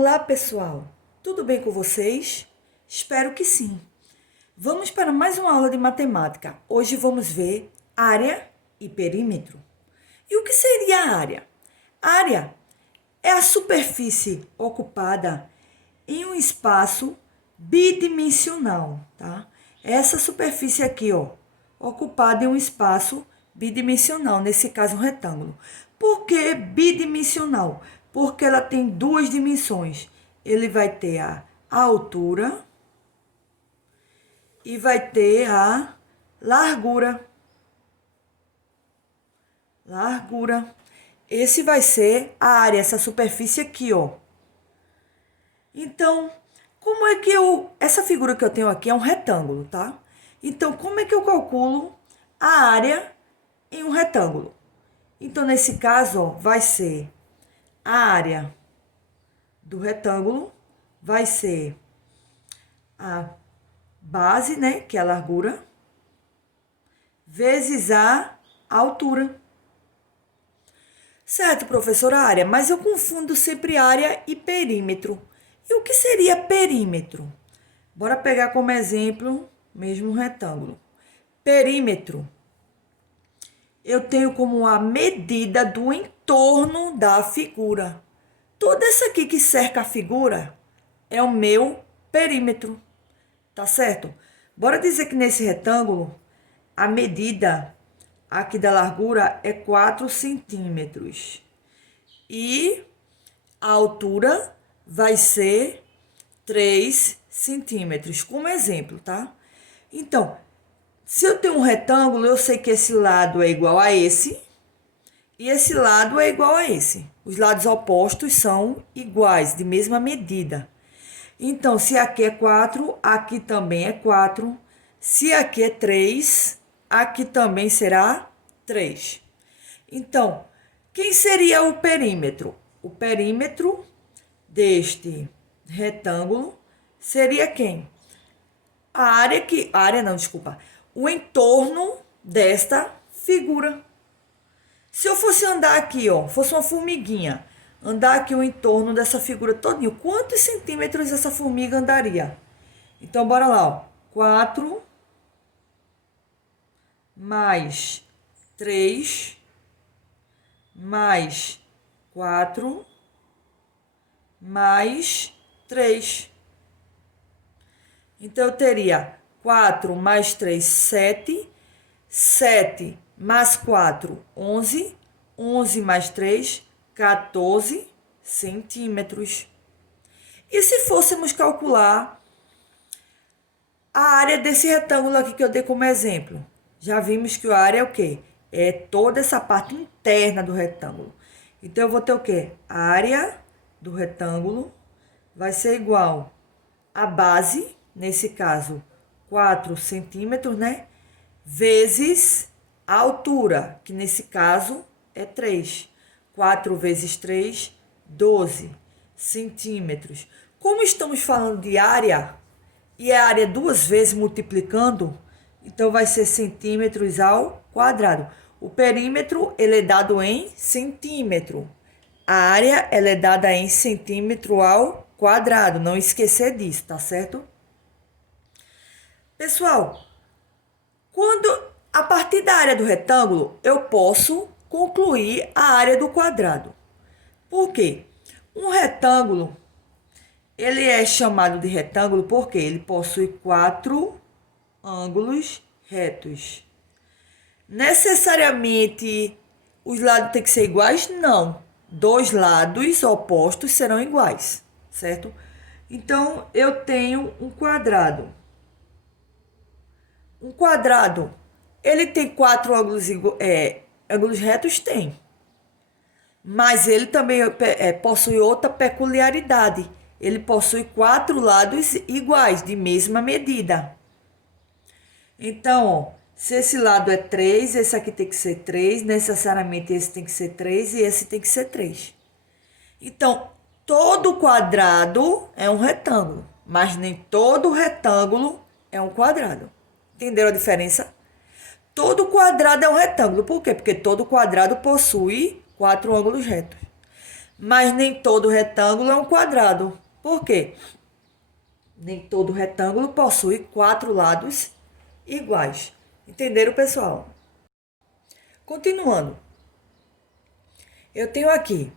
Olá, pessoal! Tudo bem com vocês? Espero que sim. Vamos para mais uma aula de matemática. Hoje vamos ver área e perímetro. E o que seria a área? A área é a superfície ocupada em um espaço bidimensional, tá? Essa superfície aqui, ó, ocupada em um espaço bidimensional, nesse caso um retângulo. Por que bidimensional? Porque ela tem duas dimensões. Ele vai ter a altura e vai ter a largura. Largura. Esse vai ser a área, essa superfície aqui, ó. Então, como é que essa figura que eu tenho aqui é um retângulo, tá? Então, como é que eu calculo a área em um retângulo? Então, nesse caso, ó, vai ser a área do retângulo, vai ser a base, né, que é a largura, vezes a altura. Certo, professora, área, mas eu confundo sempre área e perímetro. E o que seria perímetro? Bora pegar como exemplo mesmo um retângulo. Perímetro. Eu tenho como a medida do entorno da figura. Toda essa aqui que cerca a figura é o meu perímetro, tá certo? Bora dizer que nesse retângulo, a medida aqui da largura é 4 centímetros. E a altura vai ser 3 centímetros, como exemplo, tá? Então, se eu tenho um retângulo, eu sei que esse lado é igual a esse e esse lado é igual a esse. Os lados opostos são iguais, de mesma medida. Então, se aqui é 4, aqui também é 4. Se aqui é 3, aqui também será 3. Então, quem seria o perímetro? O perímetro deste retângulo seria quem? O entorno desta figura. Se eu fosse andar aqui, ó, fosse uma formiguinha, andar aqui o entorno dessa figura todinho, quantos centímetros essa formiga andaria? Então, bora lá, ó. 4 mais 3 mais 4 mais 3. Então, eu teria 4 mais 3, 7. 7 mais 4, 11. 11 mais 3, 14 centímetros. E se fôssemos calcular a área desse retângulo aqui que eu dei como exemplo? Já vimos que a área é o quê? É toda essa parte interna do retângulo. Então, eu vou ter o quê? A área do retângulo vai ser igual a base, nesse caso, 4 centímetros, né? Vezes a altura, que nesse caso é 3. 4 vezes 3, 12 centímetros. Como estamos falando de área, e a área duas vezes multiplicando, então vai ser centímetros ao quadrado. O perímetro, ele é dado em centímetro. A área, ela é dada em centímetro ao quadrado. Não esquecer disso, tá certo? Pessoal, a partir da área do retângulo, eu posso concluir a área do quadrado. Por quê? Um retângulo, ele é chamado de retângulo porque ele possui 4 ângulos retos. Necessariamente, os lados têm que ser iguais? Não. Dois lados opostos serão iguais, certo? Então, eu tenho um quadrado. Um quadrado, ele tem 4 ângulos retos? Tem. Mas ele também possui outra peculiaridade. Ele possui 4 lados iguais, de mesma medida. Então, ó, se esse lado é 3, esse aqui tem que ser 3, necessariamente esse tem que ser 3 e esse tem que ser 3. Então, todo quadrado é um retângulo, mas nem todo retângulo é um quadrado. Entenderam a diferença? Todo quadrado é um retângulo. Por quê? Porque todo quadrado possui 4 ângulos retos. Mas nem todo retângulo é um quadrado. Por quê? Nem todo retângulo possui 4 lados iguais. Entenderam, pessoal? Continuando. Eu tenho aqui.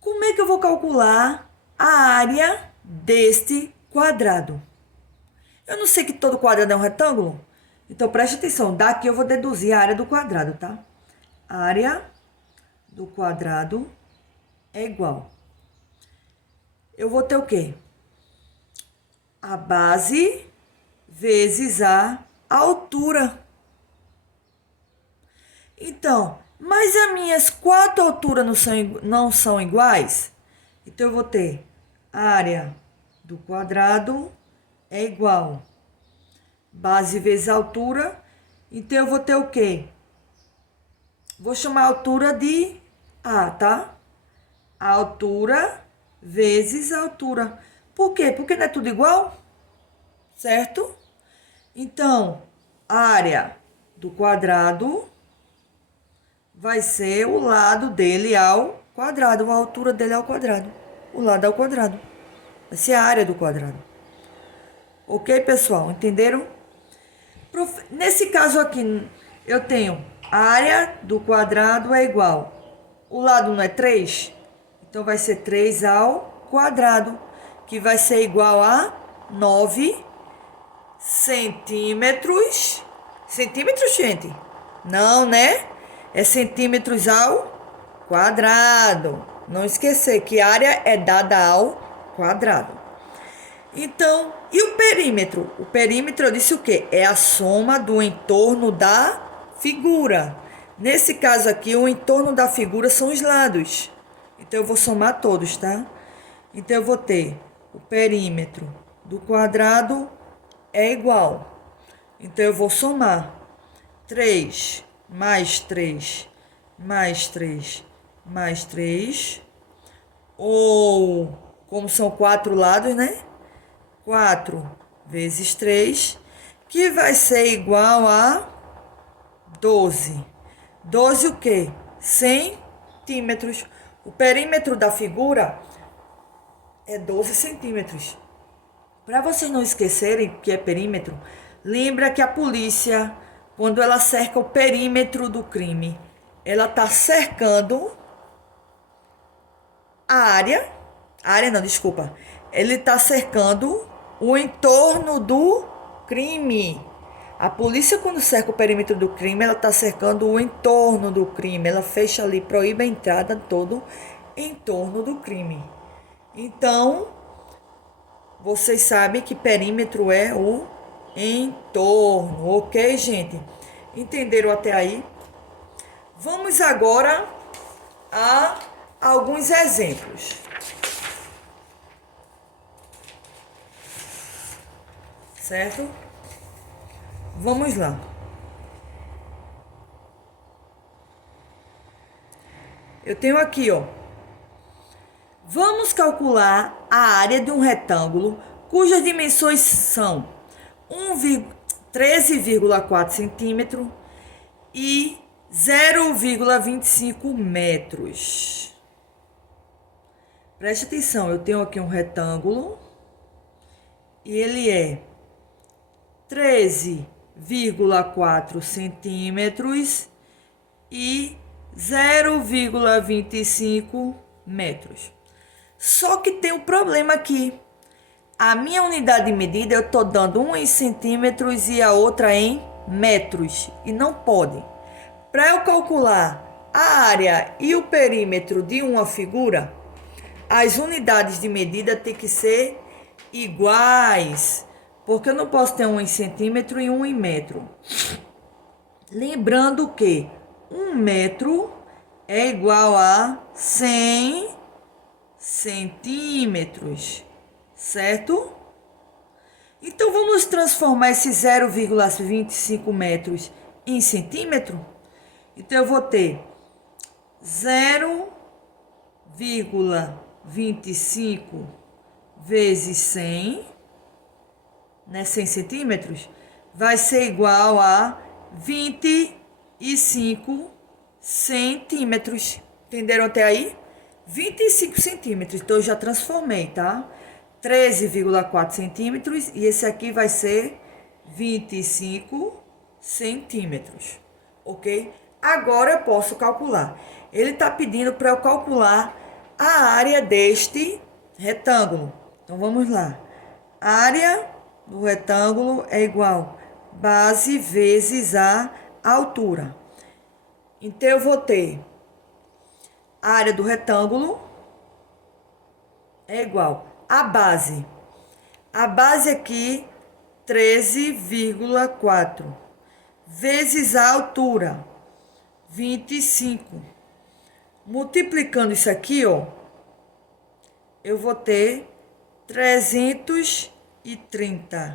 Como é que eu vou calcular a área deste quadrado? Eu não sei que todo quadrado é um retângulo. Então, preste atenção. Daqui eu vou deduzir a área do quadrado, tá? A área do quadrado é igual. Eu vou ter o quê? A base vezes a altura. Então, mas as minhas 4 alturas não são iguais? Então, eu vou ter a área do quadrado é igual. Base vezes altura. Então, eu vou ter o quê? Vou chamar a altura de A, tá? A altura vezes a altura. Por quê? Porque não é tudo igual? Certo? Então, a área do quadrado vai ser o lado dele ao quadrado, a altura dele ao quadrado. O lado ao quadrado. Vai ser a área do quadrado. Ok, pessoal? Entenderam? Nesse caso aqui, eu tenho a área do quadrado é igual. O lado não é 3? Então, vai ser 3 ao quadrado, que vai ser igual a 9 centímetros. Centímetros, gente? Não, né? É centímetros ao quadrado. Não esquecer que área é dada ao quadrado. Então, e o perímetro? O perímetro, eu disse o quê? É a soma do entorno da figura. Nesse caso aqui, o entorno da figura são os lados. Então, eu vou somar todos, tá? Então, eu vou ter o perímetro do quadrado é igual. Então, eu vou somar 3 mais 3 mais 3 mais 3. Ou, como são 4 lados, né? 4 vezes 3, que vai ser igual a 12. 12 o quê? Centímetros. O perímetro da figura é 12 centímetros. Para vocês não esquecerem que é perímetro, lembra que a polícia, quando ela cerca o perímetro do crime, ela está cercando a área não, desculpa. Ele está cercando o entorno do crime. A polícia, quando cerca o perímetro do crime, ela está cercando o entorno do crime. Ela fecha ali, proíbe a entrada todo em torno do crime. Então, vocês sabem que perímetro é o entorno, ok, gente? Entenderam até aí? Vamos agora a alguns exemplos. Certo? Vamos lá. Eu tenho aqui, ó. Vamos calcular a área de um retângulo cujas dimensões são 13,4 centímetros e 0,25 metros. Preste atenção, eu tenho aqui um retângulo e ele é 13,4 centímetros e 0,25 metros. Só que tem um problema aqui. A minha unidade de medida eu estou dando uma em centímetros e a outra em metros. E não pode. Para eu calcular a área e o perímetro de uma figura, as unidades de medida têm que ser iguais. Porque eu não posso ter um em centímetro e um em metro. Lembrando que 1 metro é igual a 100 centímetros, certo? Então, vamos transformar esse 0,25 metros em centímetro? Então, eu vou ter 0,25 vezes 100, né, 100 centímetros, vai ser igual a 25 centímetros. Entenderam até aí? 25 centímetros. Então, eu já transformei, tá? 13,4 centímetros e esse aqui vai ser 25 centímetros, ok? Agora eu posso calcular. Ele está pedindo para eu calcular a área deste retângulo. Então, vamos lá. A área do retângulo é igual base vezes a altura. Então, eu vou ter a área do retângulo é igual a base. A base aqui, 13,4. Vezes a altura, 25. Multiplicando isso aqui, ó, eu vou ter 330.